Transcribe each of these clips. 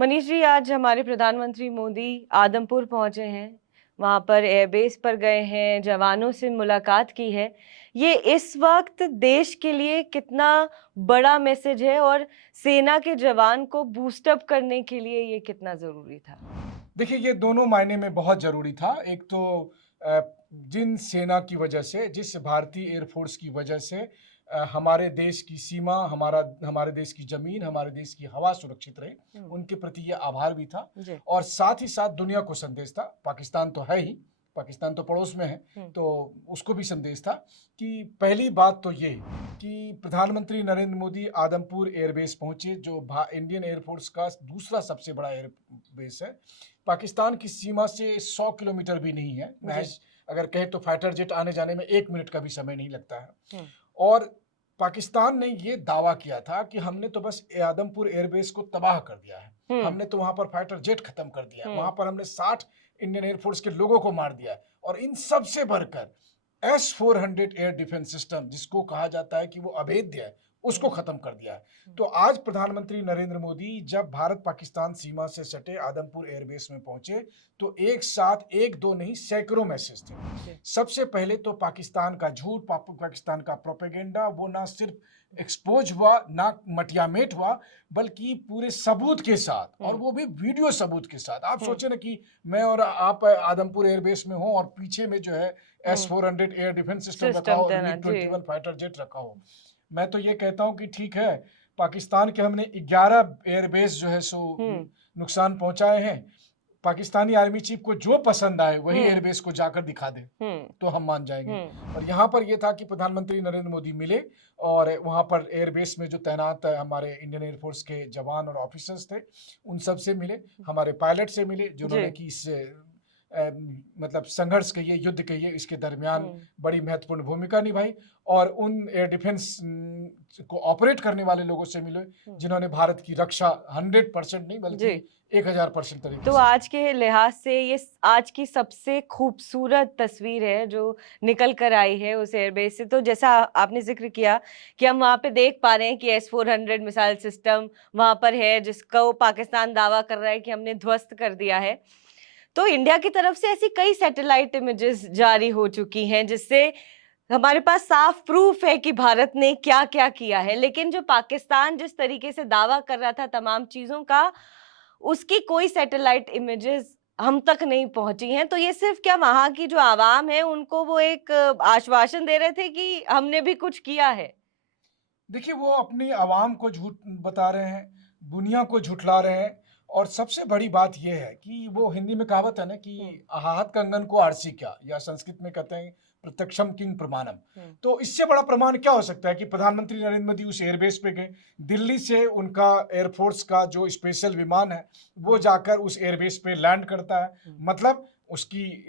मनीष जी, आज हमारे प्रधानमंत्री मोदी आदमपुर पहुंचे हैं। वहां पर एयरबेस पर गए हैं, जवानों से मुलाकात की है। ये इस वक्त देश के लिए कितना बड़ा मैसेज है और सेना के जवान को बूस्ट अप करने के लिए ये कितना जरूरी था? देखिए, ये दोनों मायने में बहुत ज़रूरी था। एक तो अ, जिन सेना की वजह से, जिस भारतीय एयरफ़ोर्स की वजह से हमारे देश की सीमा, हमारे देश की ज़मीन, हमारे देश की हवा सुरक्षित रही, हम्म। उनके प्रति ये आभार भी था जी। और साथ ही साथ दुनिया को संदेश था। पाकिस्तान तो है ही, पाकिस्तान तो पड़ोस में है, हम्म। तो उसको भी संदेश था कि पहली बात तो ये कि प्रधानमंत्री नरेंद्र मोदी आदमपुर एयरबेस पहुँचे, जो इंडियन एयरफ़ोर्स का दूसरा सबसे बड़ा एयरबेस है। पाकिस्तान की सीमा से 100 किलोमीटर भी नहीं है। जी। महज़ अगर कहें तो फाइटर जेट आने-जाने में 1 मिनट का भी समय नहीं लगता है। हम्म। और पाकिस्तान ने ये दावा किया था कि हमने तो बस आदमपुर एयरबेस को तबाह कर दिया है। हम्म। हमने तो वहाँ पर फाइटर जेट खत्म कर दिया है। हम्म। वहाँ पर हमने 60 इंडियन एयरफोर्स के लोगों को मार दिया है और इन सब से बढ़कर S-400 एयर डिफेंस सिस्टम, जिसको कहा जाता है कि वो अभेद्य है, उसको खत्म कर दिया है। तो आज प्रधानमंत्री नरेंद्र मोदी जब भारत पाकिस्तान सीमा से सटे आदमपुर एयरबेस में पहुंचे, तो एक साथ एक दो नहीं सैकड़ों मैसेज थे। जी। सबसे पहले तो पाकिस्तान का झूठ, पाकिस्तान का प्रोपेगेंडा, वो ना सिर्फ एक्सपोज हुआ, ना मटियामेट हुआ, बल्कि पूरे सबूत के साथ, और हम्म। वो भी वीडियो सबूत के साथ। आप हम्म। सोचे ना कि मैं और आप आदमपुर एयरबेस में हो और पीछे में जो है हम्म। S-400 एयर डिफेंस सिस्टम रखा सिस्टम हो और तैनात। जी। MiG-21 फाइटर जेट रखा हो। मैं तो ये कहता हूँ कि ठीक है, पाकिस्तान के हमने 11 एयरबेस जो है सो हम्म। नुकसान पहुंचाए हैं। पाकिस्तानी आर्मी चीफ को जो पसंद आए वही हम्म। एयरबेस को जाकर दिखा दे, हम्म। तो हम मान जाएंगे। हम्म। और यहाँ पर ये था कि प्रधानमंत्री नरेंद्र मोदी मिले और वहाँ पर एयरबेस में जो तैनात हमारे इंडियन एयरफोर्स के जवान और ऑफिसर्स थे, उन सब से मिले, हमारे पायलट से मिले, जी। जिन्होंने कि इस मतलब संघर्ष कहिए, युद्ध कहिए, इसके दरमियान हम्म। बड़ी महत्वपूर्ण भूमिका निभाई। और उन एयर डिफेंस को ऑपरेट करने वाले लोगों से मिले, हम्म। जिन्होंने भारत की रक्षा 100% नहीं जी। बल्कि 1000% तरीके तो से की। आज के लिहाज से ये आज की सबसे खूबसूरत तस्वीर है जो निकल कर आई है उस एयरबेस से। तो जैसा आपने जिक्र किया कि हम वहां पे देख पा रहे हैं कि S-400 मिसाइल सिस्टम वहां पर है, जिसको पाकिस्तान दावा कर रहा है कि हमने ध्वस्त कर दिया है। तो इंडिया की तरफ से ऐसी कई सैटेलाइट इमेजेस जारी हो चुकी हैं, जिससे हमारे पास साफ प्रूफ है कि भारत ने क्या क्या किया है। लेकिन जो पाकिस्तान जिस तरीके से दावा कर रहा था तमाम चीजों का, उसकी कोई सैटेलाइट इमेजेस हम तक नहीं पहुंची हैं। तो ये सिर्फ क्या वहां की जो आवाम है उनको वो एक आश्वासन दे रहे थे कि हमने भी कुछ किया है? देखिए, वो अपनी आवाम को झूठ बता रहे हैं, दुनिया को झुठला रहे हैं। और सबसे बड़ी बात ये है कि वो हिंदी में कहावत है ना हम्म। कि आहत कंगन को आरसी क्या, या संस्कृत में कहते हैं प्रत्यक्षम किंग प्रमाणम। हम्म। तो इससे बड़ा प्रमाण क्या हो सकता है कि प्रधानमंत्री नरेंद्र मोदी उस एयरबेस पे गए, दिल्ली से उनका एयरफोर्स का जो स्पेशल विमान है वो जाकर उस एयरबेस पे लैंड करता है। हम्म। मतलब उसकी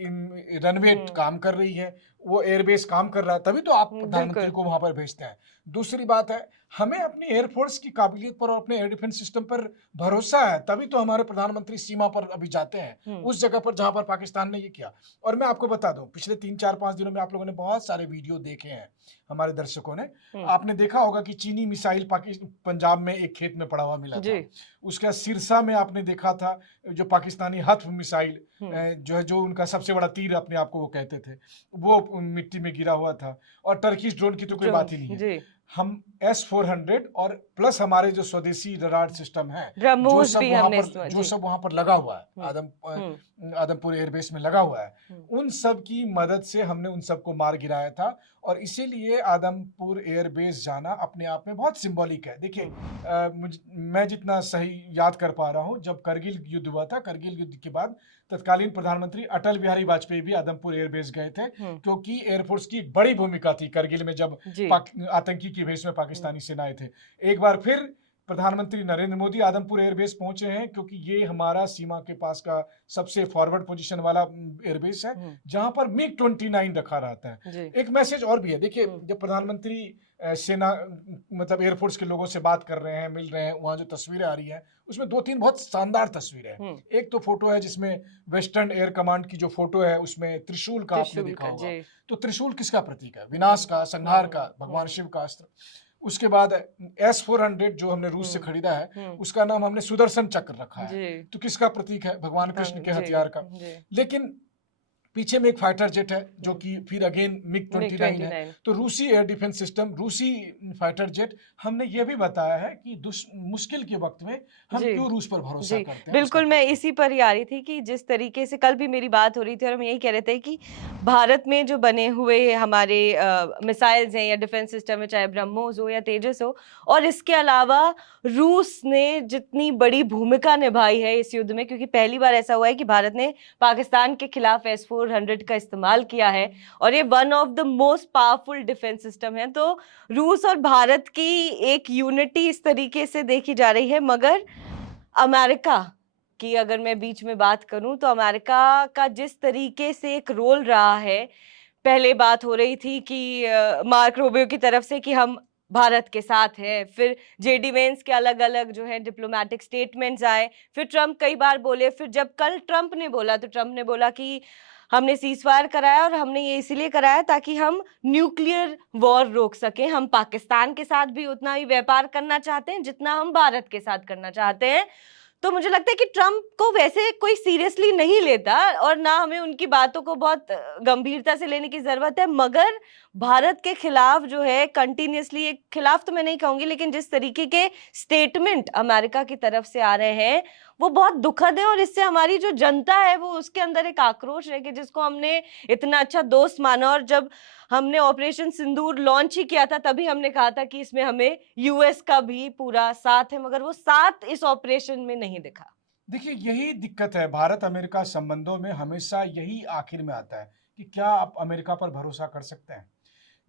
रनवे हम्म। काम कर रही है, वो एयरबेस काम कर रहा है, तभी तो आप प्रधानमंत्री बिल्कुल। को वहां पर भेजते हैं। दूसरी बात है, हमें अपनी एयरफोर्स की काबिलियत पर और अपने एयर डिफेंस सिस्टम पर भरोसा है, तभी तो हमारे प्रधानमंत्री सीमा पर अभी जाते हैं, हम्म। उस जगह पर जहां पर पाकिस्तान ने ये किया। और मैं आपको बता दूं, पिछले 3 4 5 दिनों में आप लोगों ने बहुत सारे वीडियो देखे हैं, हमारे दर्शकों ने। हम्म। आपने देखा होगा कि चीनी मिसाइल पाकिस्तान पंजाब में एक खेत में पड़ा हुआ मिला जी। था। उसका सिरसा में आपने देखा था जो पाकिस्तानी हथफ मिसाइल, हम्म। जो है, जो उनका सबसे बड़ा तीर अपने आप को वो कहते थे, वो मिट्टी में गिरा हुआ था। और टर्किश ड्रोन की तो कोई ड्रोन। बात ही नहीं है। जी। हम S-400 और प्लस हमारे जो स्वदेशी रडार सिस्टम है, ब्रह्मोस भी हमने इस्तेमाल। जो जी। सब वहां पर लगा हुआ है, हम्म। हम्म। आदमपुर एयरबेस में लगा हुआ है, हम्म। उन सब की मदद से हमने उन सबको मार गिराया था। और इसीलिए आदमपुर एयरबेस जाना अपने आप में बहुत सिंबॉलिक है। देखिए, हम्म। मैं जितना सही याद कर पा रहा हूँ, जब करगिल युद्ध हुआ था, करगिल युद्ध के बाद तत्कालीन प्रधानमंत्री अटल बिहारी वाजपेयी भी आदमपुर एयरबेस गए थे, हम्म। क्योंकि एयरफोर्स की एक बड़ी भूमिका थी करगिल में, जब जी। आतंकी के भेष में पाकिस्तानी सेनाएं थे। एक बार फिर प्रधानमंत्री नरेंद्र मोदी आदमपुर एयरबेस पहुंचे हैं, क्योंकि ये हमारा सीमा के पास का सबसे फॉरवर्ड पोजीशन वाला एयरबेस है, हम्म। जहां पर MiG-29 रखा रहता है। जी। एक मैसेज और भी है। देखिए, हम्म। जब प्रधानमंत्री सेना मतलब एयरफोर्स के लोगों से बात कर रहे हैं, मिल रहे हैं, वहां जो तस्वीरें आ रही हैं, उसमें 2 3 बहुत शानदार तस्वीरें हैं। हम्म। एक तो फोटो है जिसमें वेस्टर्न एयर कमांड की जो फोटो है, उसमें त्रिशूल का आपने त्रिशूल देखा का। होगा। जी। तो त्रिशूल किसका प्रतीक है? हम्म। विनाश का, संहार हम्म। का, भगवान शिव का अस्त्र। उसके बाद S-400 जो हमने रूस से खरीदा है, उसका नाम हमने सुदर्शन चक्र रखा है। जी। तो किसका प्रतीक है? भगवान कृष्ण के जी, हथियार का। जी। लेकिन पीछे में एक फाइटर जेट है जो कि फिर अगेन मिग 29 है। 29 तो रूसी एयर डिफेंस सिस्टम, रूसी फाइटर जेट, हमने ये भी बताया है कि मुश्किल के वक्त में हम जी। क्यों रूस पर भरोसा जी, करते हैं, उसका बिल्कुल मैं प्रतीक है। इसी पर ही आ रही थी कि जिस तरीके से कल भी मेरी बात हो रही थी और हम यही कह रहे थे कि भारत में जो बने हुए हमारे मिसाइल्स हैं या डिफेंस सिस्टम है, चाहे ब्रह्मोस हो या तेजस हो, और इसके अलावा रूस ने जितनी बड़ी भूमिका निभाई है इस युद्ध में, क्योंकि पहली बार ऐसा हुआ है कि भारत ने पाकिस्तान के खिलाफ S-400 का इस्तेमाल किया है और ये one of the most powerful defence system है। तो रूस और भारत की एक यूनिटी इस तरीके से देखी जा रही है, मगर अमेरिका की अगर मैं बीच में बात करूं तो अमेरिका का जिस तरीके से एक रोल रहा है, पहले बात हो रही थी कि मार्क रूबियो की तरफ से कि हम भारत के साथ हैं, फिर जेडी वेंस के अलग अलग जो है डिप्लोमेटिक स्टेटमेंट्स आए, फिर ट्रंप कई बार बोले, फिर जब कल ट्रंप ने बोला तो ट्रंप ने बोला कि हमने सीजफायर कराया और हमने ये इसीलिए कराया ताकि हम न्यूक्लियर वॉर रोक सकें। हम पाकिस्तान के साथ भी उतना ही व्यापार करना चाहते हैं जितना हम भारत के साथ करना चाहते हैं। तो मुझे लगता है कि ट्रंप को वैसे कोई सीरियसली नहीं लेता और ना हमें उनकी बातों को बहुत गंभीरता से लेने की जरूरत है, मगर भारत के खिलाफ जो है कंटिन्यूअसली, एक खिलाफ तो मैं नहीं कहूंगी, लेकिन जिस तरीके के स्टेटमेंट अमेरिका की तरफ से आ रहे हैं वो बहुत दुखद है और इससे हमारी जो जनता है वो उसके अंदर एक आक्रोश है कि जिसको हमने इतना अच्छा दोस्त माना, और जब हमने ऑपरेशन सिंदूर लॉन्च ही किया था तभी हमने कहा था कि इसमें हमें यूएस का भी पूरा साथ है, मगर वो साथ इस ऑपरेशन में नहीं दिखा। देखिए, यही दिक्कत है भारत अमेरिका संबंधों में, हमेशा यही आखिर में आता है कि क्या आप अमेरिका पर भरोसा कर सकते हैं?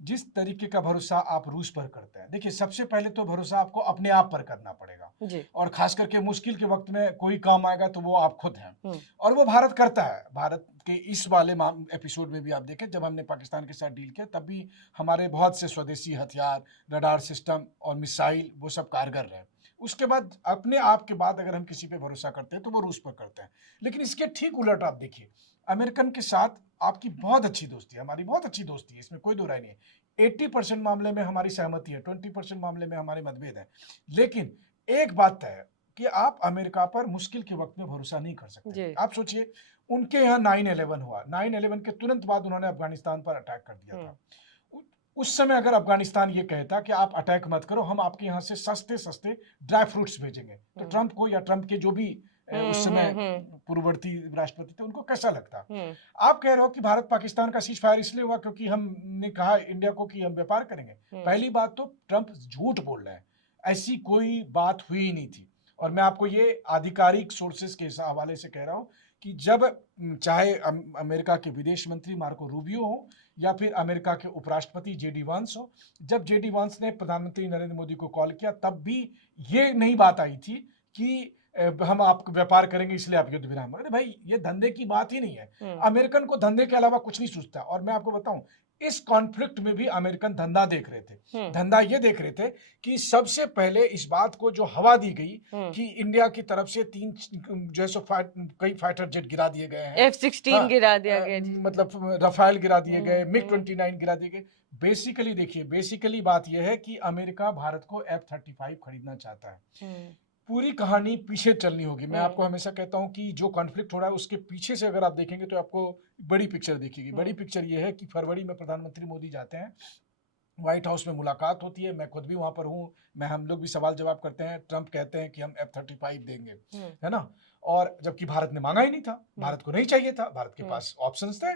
जिस तरीके का भरोसा आप रूस पर करते हैं, देखिए सबसे पहले तो भरोसा आपको अपने आप पर करना पड़ेगा, जी। और खास करके मुश्किल के वक्त में कोई काम आएगा तो वो आप खुद हैं। हम्म। और वो भारत करता है। भारत के इस वाले एपिसोड में भी आप देखें, जब हमने पाकिस्तान के साथ डील किया तब भी हमारे बहुत से स्वदेशी हथियार, रडार सिस्टम और मिसाइल वो सब कारगर रहे। उसके बाद अपने आप के बाद अगर हम किसी पे भरोसा करते हैं तो वो रूस पर करते हैं। लेकिन इसके ठीक उलट आप देखिए, अमेरिकन के साथ आपकी बहुत अच्छी दोस्ती है, हमारी बहुत अच्छी दोस्ती है, इसमें कोई दो राय नहीं है। 80% मामले में हमारी सहमति है, 20% मामले में हमारे मतभेद है। लेकिन एक बात तय है कि आप अमेरिका पर मुश्किल के वक्त में भरोसा नहीं कर सकते। जी। आप सोचिए, उनके यहाँ 9/11 हुआ, 9/11 के तुरंत बाद उन्होंने अफगानिस्तान पर अटैक कर दिया था। उस समय अगर अफगानिस्तान ये कहता कि आप अटैक मत करो, हम आपके यहाँ से सस्ते सस्ते ड्राई फ्रूट्स भेजेंगे, तो ट्रंप को या ट्रंप के जो भी उस समय पूर्ववर्ती राष्ट्रपति थे उनको कैसा लगता? आप कह रहे हो कि भारत पाकिस्तान का सीज फायर इसलिए हुआ क्योंकि हमने कहा इंडिया को कि हम व्यापार करेंगे। पहली बात तो ट्रंप झूठ बोल रहे हैं, ऐसी कोई बात हुई ही नहीं थी। और मैं आपको ये आधिकारिक सोर्सेस के हवाले से कह रहा हूँ कि जब चाहे अमेरिका के विदेश मंत्री मार्को रूबियो हो या फिर अमेरिका के उपराष्ट्रपति जेडी वांस हो, जब जेडी वांस ने प्रधानमंत्री नरेंद्र मोदी को कॉल किया तब भी ये नहीं बात आई थी कि हम आप व्यापार करेंगे इसलिए आप युद्ध विराम। अरे भाई, ये धंधे की बात ही नहीं है। अमेरिकन को धंधे के अलावा कुछ नहीं सूझता। और मैं आपको बताऊं, इस कॉन्फ्लिक्ट में भी अमेरिकन धंधा देख रहे थे। धंधा ये देख रहे थे कि सबसे पहले इस बात को जो हवा दी गई कि इंडिया की तरफ से 3 जो है सो कई फाइटर जेट गिरा दिए गए हैं, F-16 गिरा दिया गया जी। मतलब रफाल गिरा दिए गए, मिग 29 गिरा दिए गए। बेसिकली देखिए, बेसिकली बात यह है कि अमेरिका भारत को F-35 खरीदना चाहता है। पूरी कहानी पीछे चलनी होगी। मैं आपको हमेशा कहता हूं कि जो कॉन्फ्लिक्ट हो रहा है उसके पीछे से अगर आप देखेंगे तो आपको बड़ी पिक्चर दिखेगी। बड़ी पिक्चर ये है कि फरवरी में प्रधानमंत्री मोदी जाते हैं, व्हाइट हाउस में मुलाकात होती है, मैं खुद भी वहां पर हूँ, हम लोग भी सवाल जवाब करते हैं। ट्रंप कहते हैं कि हम F-35 देंगे, है ना, और जबकि भारत ने मांगा ही नहीं था, भारत को नहीं चाहिए था, भारत के पास ऑप्शंस थे,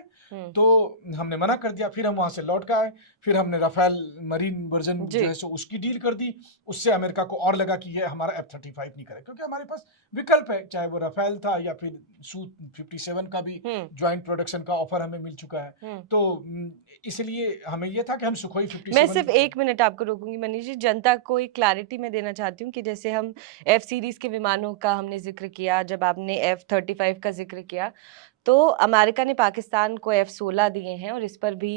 तो हमने मना कर दिया। फिर हम वहां से लौट के आए, फिर हमने राफेल मरीन वर्जन जो है सो उसकी डील कर दी। उससे अमेरिका को और लगा कि ये हमारा F-35 नहीं करे, क्योंकि हमारे पास विकल्प है, चाहे वो राफेल था या फिर Su-57 का भी ज्वाइंट प्रोडक्शन का ऑफर हमें मिल चुका है। तो इसलिए हमें ये था कि हम सुखोई 57। मैं सिर्फ 1 मिनट आपको रोकूंगी मनीष जी, जनता को एक क्लैरिटी में देना चाहती हूँ कि जैसे हम F सीरीज के विमानों का हमने जिक्र किया, जब आपने F-35 का जिक्र किया, तो अमेरिका ने पाकिस्तान को F-16 दिए हैं और इस पर भी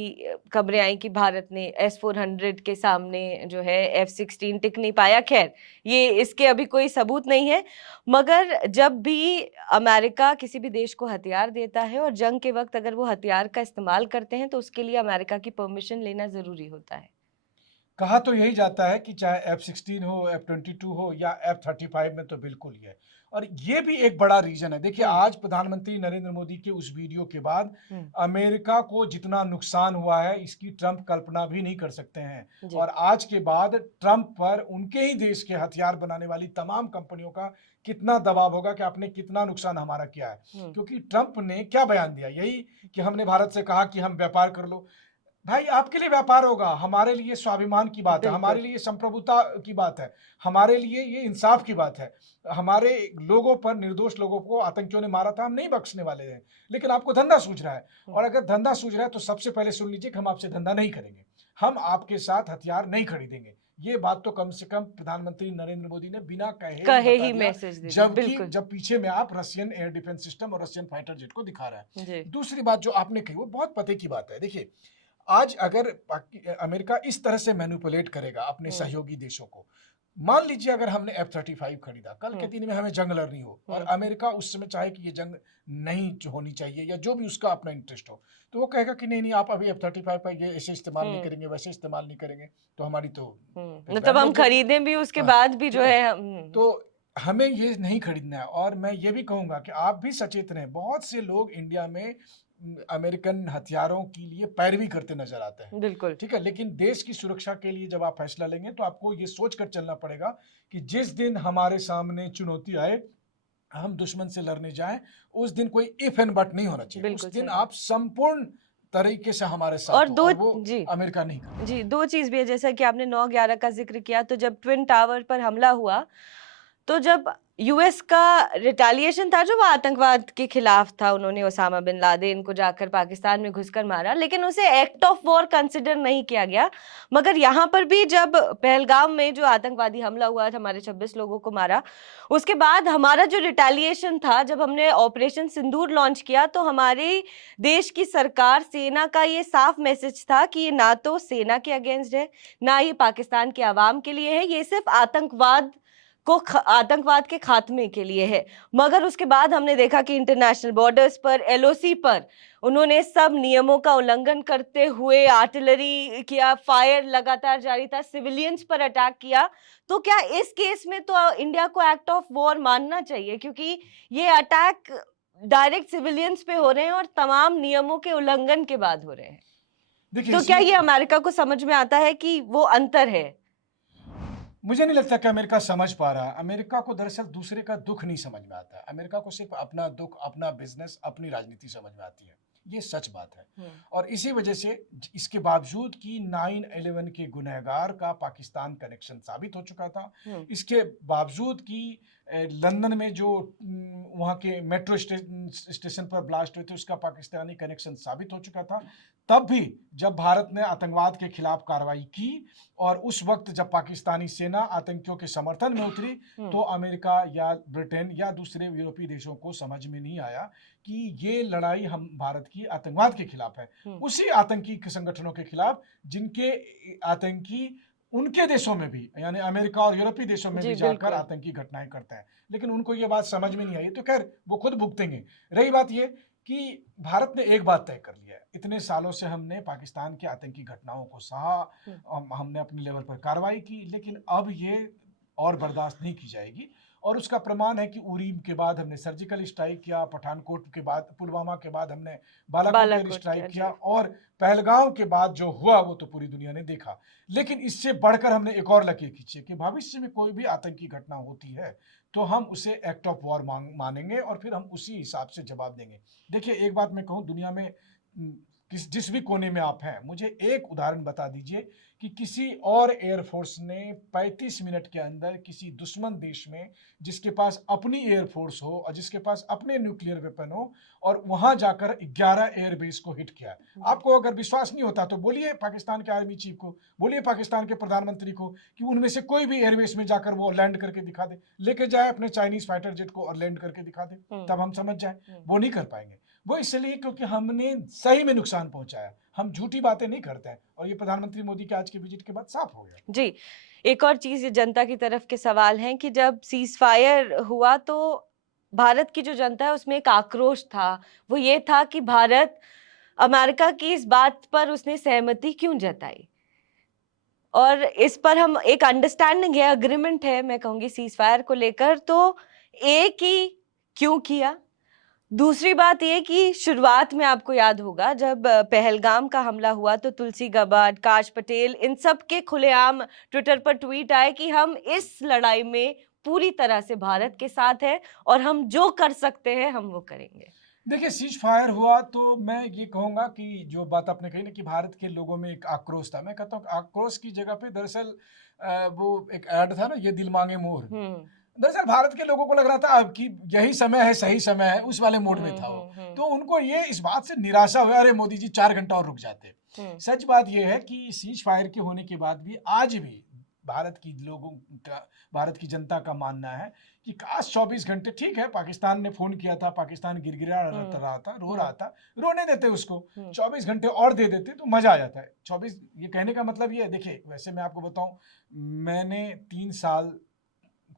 खबरें आई कि भारत ने S-400 के सामने जो है F-16 टिक नहीं पाया। खैर, ये इसके अभी कोई सबूत नहीं है, मगर जब भी अमेरिका किसी भी देश को हथियार देता है और जंग के वक्त अगर वो हथियार का इस्तेमाल करते हैं तो उसके लिए अमेरिका की परमिशन लेना जरूरी होता है। कहा तो यही जाता है कि चाहे F-16 हो, F-22 हो या F-35 में तो बिल्कुल ही है। और ये भी एक बड़ा रीजन है। देखिए आज प्रधानमंत्री नरेंद्र मोदी के उस वीडियो के बाद अमेरिका को जितना नुकसान हुआ है इसकी ट्रंप कल्पना भी नहीं कर सकते हैं। जी। और आज के बाद ट्रंप पर उनके ही देश के हथियार बनाने वाली तमाम कंपनियों का कितना दबाव होगा कि आपने कितना नुकसान हमारा किया है। क्योंकि ट्रंप ने क्या बयान दिया, यही कि हमने भारत से कहा कि हम व्यापार कर लो। भाई आपके लिए व्यापार होगा, हमारे लिए स्वाभिमान की बात है, हमारे लिए संप्रभुता की बात है, हमारे लिए ये इंसाफ की बात है। हमारे लोगों पर, निर्दोष लोगों को आतंकियों ने मारा था, हम नहीं बख्शने वाले हैं। लेकिन आपको धंधा सूझ रहा है, और अगर धंधा सूझ रहा है तो सबसे पहले सुन लीजिए कि हम आपसे धंधा नहीं करेंगे, हम आपके साथ हथियार नहीं खरीदेंगे। ये बात तो कम से कम प्रधानमंत्री नरेंद्र मोदी ने बिना कहे ही मैसेज दे दिया, जबकि बिल्कुल। जब पीछे में आप रशियन एयर डिफेंस सिस्टम और रशियन फाइटर जेट को दिखा रहा है। जी। दूसरी बात जो आपने कही वो बहुत पते की बात है। देखिए आज अगर अमेरिका इस तरह से मैनिपुलेट करेगा अपने सहयोगी देशों को, मान लीजिए अगर हमने F-35 खरीदा, कल के दिन में हमें जंग लड़नी हो और अमेरिका उस समय चाहे कि ये जंग नहीं होनी चाहिए या जो भी उसका अपना इंटरेस्ट हो, तो वो कहेगा कि नहीं नहीं आप अभी F-35 पर ये ऐसे इस्तेमाल नहीं करेंगे, वैसे इस्तेमाल नहीं करेंगे, तो हमारी तो मतलब हम खरीदें भी उसके बाद भी जो है तो हमें ये नहीं खरीदना है। और मैं ये भी कहूंगा कि आप भी सचेत रहें, बहुत से लोग इंडिया में अमेरिकन हथियारों के लिए पैरवी करते नजर आते हैं। बिल्कुल। ठीक है, लेकिन देश की सुरक्षा के लिए जब आप फैसला लेंगे तो आपको ये सोचकर चलना पड़ेगा कि जिस दिन हमारे सामने चुनौती आए, हम दुश्मन से लड़ने जाएं, उस दिन कोई इफ एंड बट नहीं होना चाहिए। उस दिन आप संपूर्ण तरीके से हमारे साथ और हो, दो और वो जी अमेरिका नहीं करता। जी, दो चीज भी है, जैसा कि आपने 9/11 का जिक्र किया, तो जब ट्विन टावर पर हमला हुआ, तो जब यूएस का रिटेलिएशन था जो वो आतंकवाद के खिलाफ था, उन्होंने ओसामा बिन लादेन को जाकर पाकिस्तान में घुसकर मारा, लेकिन उसे एक्ट ऑफ वॉर कंसिडर नहीं किया गया। मगर यहाँ पर भी जब पहलगाम में जो आतंकवादी हमला हुआ था, हमारे 26 लोगों को मारा, उसके बाद हमारा जो रिटेलिएशन था, जब हमने ऑपरेशन सिंदूर लॉन्च किया, तो हमारे देश की सरकार, सेना का ये साफ मैसेज था कि ये ना तो सेना के अगेंस्ट है, ना ये पाकिस्तान के आवाम के लिए है, ये सिर्फ आतंकवाद के खात्मे के लिए है। मगर उसके बाद हमने देखा कि इंटरनेशनल बॉर्डर्स पर, एलओसी पर उन्होंने सब नियमों का उल्लंघन करते हुए आर्टिलरी किया, फायर लगातार जारी था, सिविलियंस पर अटैक किया। तो क्या इस केस में तो इंडिया को एक्ट ऑफ वॉर मानना चाहिए, क्योंकि ये अटैक डायरेक्ट सिविलियंस पे हो रहे हैं और तमाम नियमों के उल्लंघन के बाद हो रहे हैं। देखिए, तो क्या ये अमेरिका को समझ में आता है कि वो अंतर है? मुझे नहीं लगता कि अमेरिका समझ पा रहा है। अमेरिका को दरअसल दूसरे का दुख नहीं समझ में आता है। अमेरिका को सिर्फ अपना दुख, अपना बिजनेस, अपनी राजनीति समझ में आती है। ये सच बात है। और इसी वजह से इसके बावजूद कि 9/11 के गुनहगार का पाकिस्तान कनेक्शन साबित हो चुका था, इसके बावजूद कि लंदन में जो वहाँ के मेट्रो स्टेशन पर ब्लास्ट हुए थे उसका पाकिस्तानी कनेक्शन साबित हो चुका था, तब भी जब भारत ने आतंकवाद के खिलाफ कार्रवाई की और उस वक्त जब पाकिस्तानी सेना आतंकियों के समर्थन में उतरी, तो अमेरिका या ब्रिटेन या दूसरे यूरोपीय देशों को समझ में नहीं आया कि ये लड़ाई हम भारत की आतंकवाद के खिलाफ है, उसी आतंकी संगठनों के खिलाफ जिनके आतंकी उनके देशों में भी, यानी अमेरिका और यूरोपीय देशों में भी जाकर आतंकी घटनाएं करते हैं। लेकिन उनको ये बात समझ में नहीं आई, तो खैर वो खुद भुगतेंगे। रही बात ये कि भारत ने एक बात तय कर लिया है, इतने सालों से हमने पाकिस्तान की आतंकी घटनाओं को सहा, हमने अपने लेवल पर कार्रवाई की, लेकिन अब ये और बर्दाश्त नहीं की जाएगी। और उसका प्रमाण है कि उरीम के बाद हमने सर्जिकल स्ट्राइक किया, पठानकोट के बाद, पुलवामा के बाद हमने बालाकोट स्ट्राइक किया, और पहलगाम के बाद जो हुआ वो तो पूरी दुनिया ने देखा। लेकिन इससे बढ़कर हमने एक और लकीर खींची कि भविष्य में कोई भी आतंकी घटना होती है तो हम उसे एक्ट ऑफ वॉर मानेंगे और फिर हम उसी हिसाब से जवाब देंगे। देखिए एक बात मैं कहूँ, दुनिया में जिस भी कोने में आप हैं, मुझे एक उदाहरण बता दीजिए कि किसी और एयरफोर्स ने 35 मिनट के अंदर किसी दुश्मन देश में, जिसके पास अपनी एयरफोर्स हो और जिसके पास अपने न्यूक्लियर वेपन हो, और वहां जाकर 11 एयरबेस को हिट किया। आपको अगर विश्वास नहीं होता तो बोलिए पाकिस्तान के आर्मी चीफ को, बोलिए पाकिस्तान के प्रधानमंत्री को कि उनमें से कोई भी एयरबेस में जाकर वो लैंड करके दिखा दे, लेके जाए अपने चाइनीज फाइटर जेट को और लैंड करके दिखा दे, तब हम समझ जाए। वो नहीं कर पाएंगे, वो इसलिए क्योंकि हमने सही में नुकसान पहुंचाया, हम झूठी बातें नहीं करते हैं, और ये प्रधानमंत्री मोदी के आज के विजिट के बाद साफ हो गया। जी, एक और चीज, ये जनता की तरफ के सवाल हैं कि जब सीज फायर हुआ तो भारत की जो जनता है उसमें एक आक्रोश था, वो ये था कि भारत अमेरिका की इस बात पर उसने सहमति क्यों जताई, और इस पर हम एक अंडरस्टैंडिंग है, एग्रीमेंट है, मैं कहूँगी सीज़ फायर को लेकर। तो एक ही क्यों किया? दूसरी बात ये कि शुरुआत में आपको याद होगा जब पहलगाम का हमला हुआ तो तुलसी गाबार्ड, काश पटेल, इन सब के खुलेआम ट्विटर पर ट्वीट आए कि हम इस लड़ाई में पूरी तरह से भारत के साथ हैं और हम जो कर सकते हैं हम वो करेंगे। देखिए, सीज फायर हुआ तो मैं ये कहूँगा कि जो बात आपने कही ना कि भारत के लोगों में एक आक्रोश था, मैं कहता हूँ आक्रोश की जगह पे दरअसल वो एक ऐड था ना, ये दिल मांगे मोर। हुँ। दरअसल भारत के लोगों को लग रहा था अब कि यही समय है, सही समय है, उस वाले मोड में था वो। तो उनको ये इस बात से निराशा हुआ, अरे मोदी जी 4 घंटा और रुक जाते। सच बात ये है कि सीज फायर के होने के बाद भी आज भी भारत की लोगों का, भारत की जनता का मानना है कि काश 24 घंटे, ठीक है पाकिस्तान ने फोन किया था, पाकिस्तान गिड़गिड़ा रहा था, रो रहा था, रोने देते उसको, 24 घंटे और दे देते तो मजा आ जाता है। 24, ये कहने का मतलब ये है, देखिए वैसे मैं आपको बताऊं, मैंने 3 साल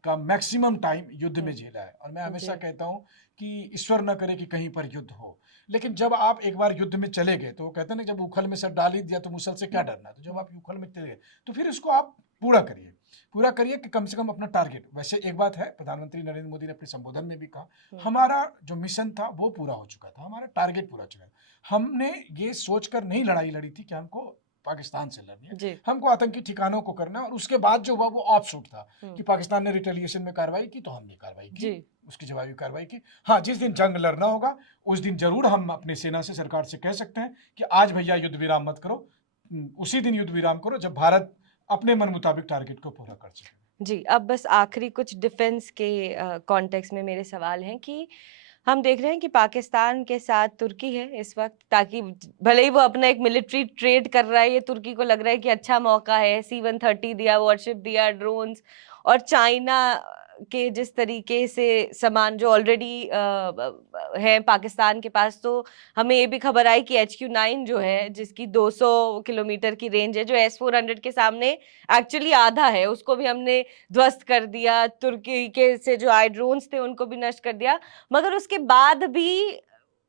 का मैक्सिमम टाइम युद्ध में झेला है और मैं हमेशा कहता हूं कि ईश्वर न करे कि कहीं पर युद्ध हो, लेकिन जब आप एक बार युद्ध में चले गए तो कहते हैं ना, जब उखल में सर डाल ही दिया तो मुसल से क्या डरना। तो जब आप उखल में चले गए तो फिर उसको आप पूरा करिए, पूरा करिए कि कम से कम अपना टारगेट। वैसे एक बात है, प्रधानमंत्री नरेंद्र मोदी ने अपने संबोधन में भी कहा, हमारा जो मिशन था वो पूरा हो चुका था, हमारा टारगेट पूरा हो चुका था। हमने ये सोचकर नहीं लड़ाई लड़ी थी कि हमको पाकिस्तान से लड़नी है, हमको आतंकी ठिकानों को करना है। और उसके बाद जो हुआ वो ऑफ शूट था कि पाकिस्तान ने रिटेलिएशन में कार्रवाई की तो हमने कार्रवाई की, उसकी जवाबी कार्रवाई की। हाँ, जिस दिन जंग लड़ना होगा उस दिन जरूर हम अपनी सेना से, सरकार से कह सकते हैं कि आज भैया युद्ध विराम मत करो, उसी दिन युद्ध विराम करो जब भारत अपने मन मुताबिक टारगेट को पूरा कर सके। जी, अब बस आखिरी कुछ डिफेंस के कॉन्टेक्स्ट में मेरे सवाल हैं कि हम देख रहे हैं कि पाकिस्तान के साथ तुर्की है इस वक्त, ताकि भले ही वो अपना एक मिलिट्री ट्रेड कर रहा है, ये तुर्की को लग रहा है कि अच्छा मौका है, C-130 दिया, वॉरशिप दिया, ड्रोन्स, और चाइना के जिस तरीके से सामान जो ऑलरेडी है पाकिस्तान के पास, तो हमें ये भी खबर आई कि HQ-9 जो है, जिसकी 200 किलोमीटर की रेंज है, जो S-400 के सामने एक्चुअली आधा है, उसको भी हमने ध्वस्त कर दिया। तुर्की के से जो आए ड्रोन्स थे उनको भी नष्ट कर दिया। मगर उसके बाद भी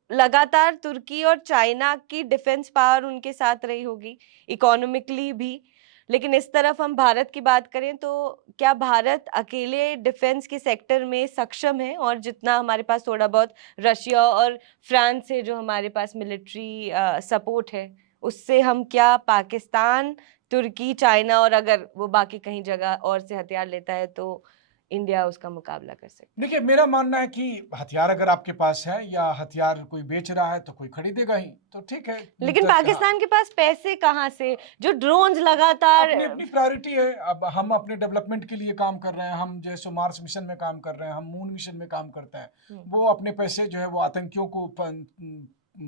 लगातार तुर्की और चाइना की डिफेंस पावर उनके साथ रही होगी, इकोनॉमिकली भी। लेकिन इस तरफ हम भारत की बात करें तो क्या भारत अकेले डिफेंस के सेक्टर में सक्षम है? और जितना हमारे पास थोड़ा बहुत रशिया और फ्रांस से जो हमारे पास मिलिट्री सपोर्ट है, उससे हम क्या पाकिस्तान, तुर्की, चाइना, और अगर वो बाकी कहीं जगह और से हथियार लेता है तो इंडिया उसका मुकाबला कर सकता है? देखिए, मेरा मानना है कि हथियार अगर आपके पास है या हथियार कोई बेच रहा है तो कोई खरीदेगा ही, तो ठीक है। लेकिन हाँ, पाकिस्तान के पास पैसे कहाँ से, जो ड्रोन्स लगातार अपनी अपनी प्रायोरिटी है। अब हम अपने डेवलपमेंट के लिए काम कर रहे हैं, हम जैसे मार्स मिशन में काम कर रहे हैं, हम मून मिशन में काम करते हैं। वो अपने पैसे जो है वो आतंकियों को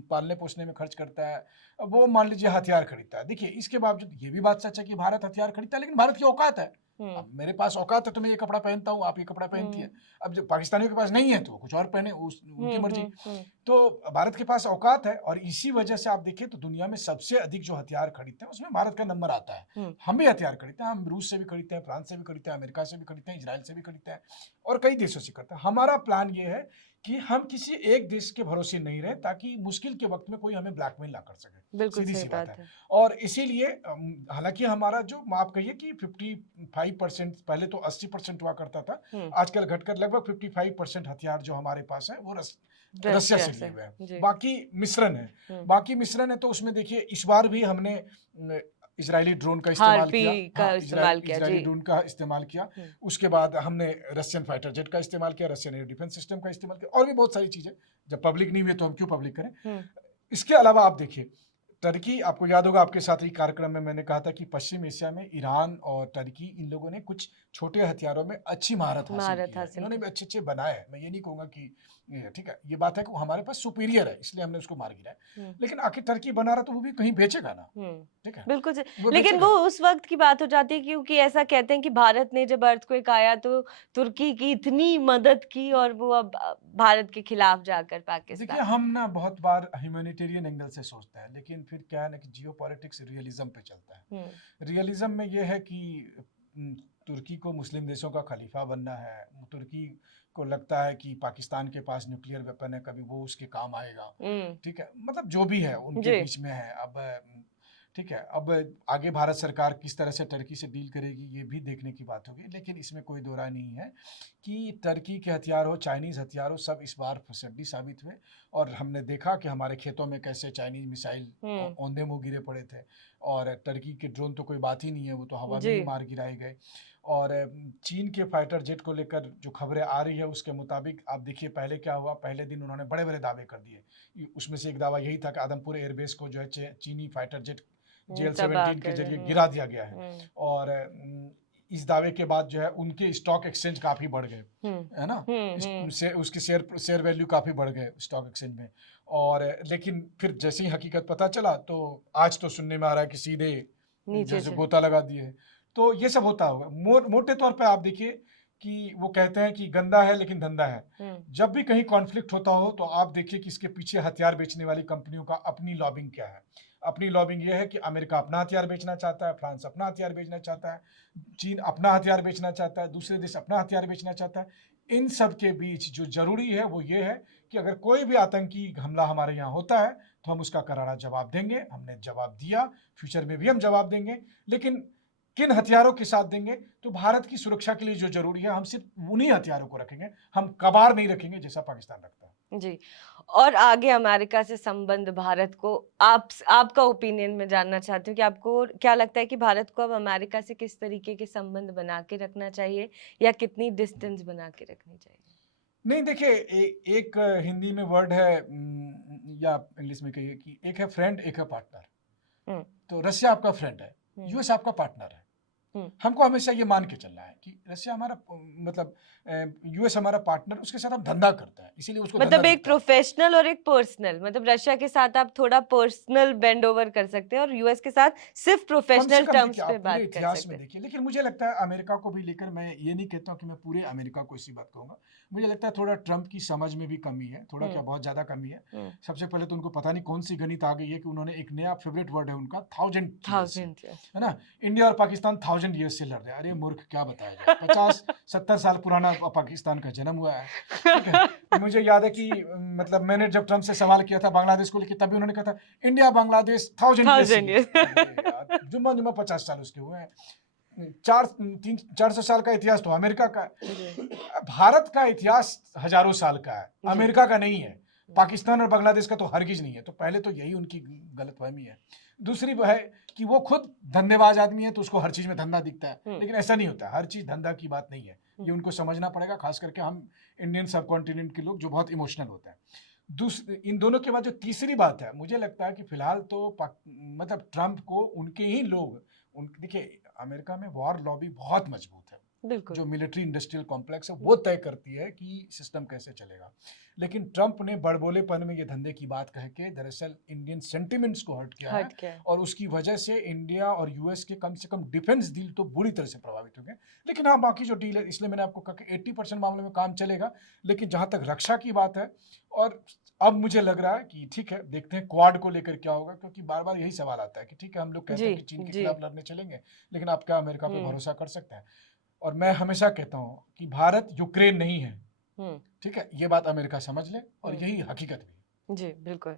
पालने पोसने में खर्च करता है, वो मान लीजिए हथियार खरीदता है। देखिए, इसके बावजूद ये भी बात सच है कि भारत हथियार खरीदता है, लेकिन भारत की औकात है। अब मेरे पास औकात है तो मैं ये कपड़ा पहनता हूँ, आप ये कपड़ा पहनती है। अब जब पाकिस्तानियों के पास नहीं है तो वो कुछ और पहने, उनकी मर्जी। तो भारत के पास औकात है और इसी वजह से आप देखिए तो दुनिया में सबसे अधिक जो हथियार खरीदते हैं उसमें भारत का नंबर आता है। हम भी हथियार खरीदते हैं, हम रूस से भी खरीदते हैं, फ्रांस से भी खरीदते हैं, अमेरिका से भी खरीदते हैं, इजराइल से भी खरीदते हैं और कई देशों से करते हैं। हमारा प्लान ये है कि हम किसी एक देश के भरोसे नहीं रहे ताकि मुश्किल के वक्त में कोई हमें ब्लैकमेल ना कर सके। सीधी सी बात है। और इसीलिए हालांकि हमारा जो आप कहिए कि 55%, पहले तो 80% हुआ करता था, आजकल घटकर लगभग 55% हथियार जो हमारे पास है वो रशिया से लिए हुए हैं। बाकी मिश्रण है, बाकी मिश्रण है। तो उसमें देखिए इस बार भी हमने इजरायली ड्रोन का इस्तेमाल किया, इजरायली ड्रोन का इस्तेमाल किया। उसके बाद हमने रशियन फाइटर जेट का इस्तेमाल किया, रशियन एयर डिफेंस सिस्टम का इस्तेमाल किया और भी बहुत सारी चीजें। जब पब्लिक नहीं हुई तो हम क्यों पब्लिक करें। इसके अलावा आप देखिए टर्की, आपको याद होगा आपके साथ ही कार्यक्रम में मैंने कहा था कि पश्चिम एशिया में ईरान और टर्की, इन लोगों ने कुछ छोटे हथियारों में अच्छी महारत हासिल की है। इन्होंने भी अच्छे अच्छे बनाए हैं। मैं ये नहीं कहूंगा कि ठीक है, ये बात है कि हमारे पास सुपीरियर है इसलिए हमने उसको मार गिरा है, लेकिन आखिर टर्की बना रहा तो वो भी कहीं बेचेगा ना। ठीक है, बिल्कुल लेकिन वो उस वक्त की बात हो जाती है क्योंकि ऐसा कहते हैं कि भारत ने जब अर्थक्वेक आया तो तुर्की की इतनी मदद की और वो अब भारत के खिलाफ जाकर पाकिस्तान। देखिए, हम ना बहुत बार ह्यूमैनिटेरियन एंगल से सोचते हैं, लेकिन फिर क्या है ना कि जियोपॉलिटिक्स रियलिज्म पे चलता है। रियलिज्म में ये है कि तुर्की को मुस्लिम देशों का खलीफा बनना है, तुर्की को लगता है कि पाकिस्तान के पास न्यूक्लियर वेपन है, कभी वो उसके काम आएगा। ठीक है, मतलब जो भी है उनके बीच में है। अब ठीक है, अब आगे भारत सरकार किस तरह से टर्की से डील करेगी ये भी देखने की बात होगी, लेकिन इसमें कोई दो राय नहीं है कि टर्की के हथियार हो, चाइनीज़ हथियार हो, सब इस बार फुसड्डी साबित हुए। और हमने देखा कि हमारे खेतों में कैसे चाइनीज़ मिसाइल औंधे मुँह गिरे पड़े थे, और टर्की के ड्रोन तो कोई बात ही नहीं है, वो तो हवा में जी ही मार गिराए गए। और चीन के फाइटर जेट को लेकर जो खबरें आ रही है उसके मुताबिक आप देखिए पहले क्या हुआ, पहले दिन उन्होंने बड़े-बड़े दावे कर दिए। उसमें से एक दावा यही था कि आदमपुर एयरबेस को जो है चीनी फाइटर जेट तबाह JL-17 के कर जरिए गिरा दिया गया है। हम्म और इस दावे के बाद जो है उनके स्टॉक एक्सचेंज काफ़ी बढ़ गए, है ना? उसके शेयर वैल्यू काफ़ी बढ़ गए स्टॉक एक्सचेंज में। और लेकिन फिर जैसे ही हकीकत पता चला तो आज तो सुनने में आ रहा है कि सीधे नीचे जैसे से गोता लगा दिए हैं। तो ये सब होता होगा। मोटे तौर पे आप देखिए कि वो कहते हैं कि गंदा है लेकिन धंधा है। जब भी कहीं कॉन्फ्लिक्ट होता हो तो आप देखिए कि इसके पीछे हथियार बेचने वाली कंपनियों का अपनी लॉबिंग क्या है। अपनी लॉबिंग ये है कि अमेरिका अपना हथियार बेचना चाहता है, फ्रांस अपना हथियार बेचना चाहता है, चीन अपना हथियार बेचना चाहता है, दूसरे देश अपना हथियार बेचना चाहता है। इन सब के बीच जो जरूरी है वो ये है कि अगर कोई भी आतंकी हमला हमारे यहाँ होता है तो हम उसका करारा जवाब देंगे। हमने जवाब दिया, फ्यूचर में भी हम जवाब देंगे, लेकिन किन हथियारों के साथ देंगे? तो भारत की सुरक्षा के लिए जो जरूरी है हम सिर्फ उन्हीं हथियारों को रखेंगे, हम कबाड़ नहीं रखेंगे जैसा पाकिस्तान रखता है। जी। और आगे अमेरिका से संबंध भारत को आपका ओपिनियन मैं जानना चाहती हूँ कि आपको क्या लगता है कि भारत को अब अमेरिका से किस तरीके के संबंध बना के रखना चाहिए या कितनी डिस्टेंस बना के रखनी चाहिए? नहीं देखिए, एक हिंदी में वर्ड है या इंग्लिश में कहिए कि एक है फ्रेंड, एक है पार्टनर। तो रशिया आपका फ्रेंड है, यूएस आपका पार्टनर है। हमको हमेशा ये मान के चलना है कि रशिया हमारा मतलब यूएस हमारा पार्टनर, उसके साथ हम धंधा करते हैं, इसीलिए उसको मतलब धंधा एक दिखता है। प्रोफेशनल और एक पर्सनल, मतलब रशिया के साथ आप थोड़ा पर्सनल बेंड ओवर कर सकते हैं और यूएस के साथ सिर्फ कम से प्रोफेशनल कम टर्म्स देखिए, पे आप पूरे बात कर इतिहास सकते में हैं। देखिए, लेकिन मुझे लगता है अमेरिका को भी लेकर मैं ये नहीं कहता हूँ कि मैं पूरे अमेरिका को इसी बात कहूंगा। मुझे लगता है थोड़ा ट्रंप की समझ में भी कमी है, थोड़ा क्या बहुत ज्यादा कमी है। सबसे पहले तो उनको पता नहीं कौन सी गणित आ गई है कि उन्होंने एक नया फेवरेट वर्ड है उनका 1000 years, है ना? इंडिया और पाकिस्तान 1000 years से लड़ रहे हैं। अरे मूर्ख, क्या बताया जाए, 50-70 साल पुराना पाकिस्तान का जन्म हुआ है, ठीक है? मुझे याद है कि मतलब मैंने जब ट्रंप से सवाल किया था बांग्लादेश को लेकर, तभी उन्होंने कहा था इंडिया बांग्लादेश 1000 years। अरे यार, जुम्मा 50 साल उसके हुए हैं। 400 साल का इतिहास तो अमेरिका का है। भारत का इतिहास हजारों साल का है, अमेरिका का नहीं है। पाकिस्तान और बांग्लादेश का तो हरगिज नहीं है। तो पहले तो यही उनकी गलतफहमी है। दूसरी है कि वो खुद धंधेबाज आदमी है तो उसको हर चीज में धंधा दिखता है, लेकिन ऐसा नहीं होता। हर चीज धंधा की बात नहीं है, ये उनको समझना पड़ेगा, खास करके हम इंडियन सब कॉन्टिनेंट के लोग जो बहुत इमोशनल होते हैं। इन दोनों के बाद जो तीसरी बात है, मुझे लगता है कि फिलहाल तो मतलब ट्रंप को उनके ही लोग, देखिए अमेरिका में वॉर लॉबी बहुत मजबूत है, जो मिलिट्री इंडस्ट्रियल कॉम्प्लेक्स है वो तय करती है कि सिस्टम कैसे चलेगा। लेकिन ट्रंप ने बड़बोलेपन में ये धंधे की बात कह के दरअसल इंडियन सेंटिमेंट्स को हर्ट किया है, और उसकी वजह से इंडिया और यूएस के कम से कम डिफेंस डील तो बुरी तरह से प्रभावित हो गए। लेकिन हाँ, बाकी जो डील है, इसलिए मैंने आपको कहा कि 80% मामले में काम चलेगा। लेकिन जहां तक रक्षा की बात है, और अब मुझे लग रहा है कि ठीक है, देखते हैं क्वाड को लेकर क्या होगा, क्योंकि बार बार यही सवाल आता है कि ठीक है, हम लोग कहते हैं कि चीन के खिलाफ लड़ने चलेंगे, लेकिन आप क्या अमेरिका पे भरोसा कर सकते हैं? और मैं हमेशा कहता हूं कि भारत यूक्रेन नहीं है, ठीक है? ये बात अमेरिका समझ ले, और यही हकीकत भी है। जी बिल्कुल।